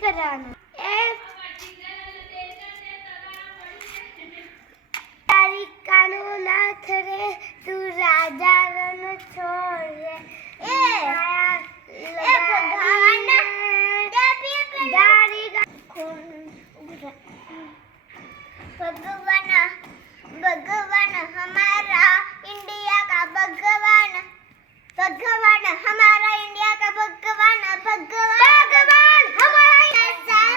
कराना तारी कानो नाथ रे तू राजा रण छोड़ रे ए भगवान दारी भगवान भगवान हमारा इंडिया का भगवान भगवान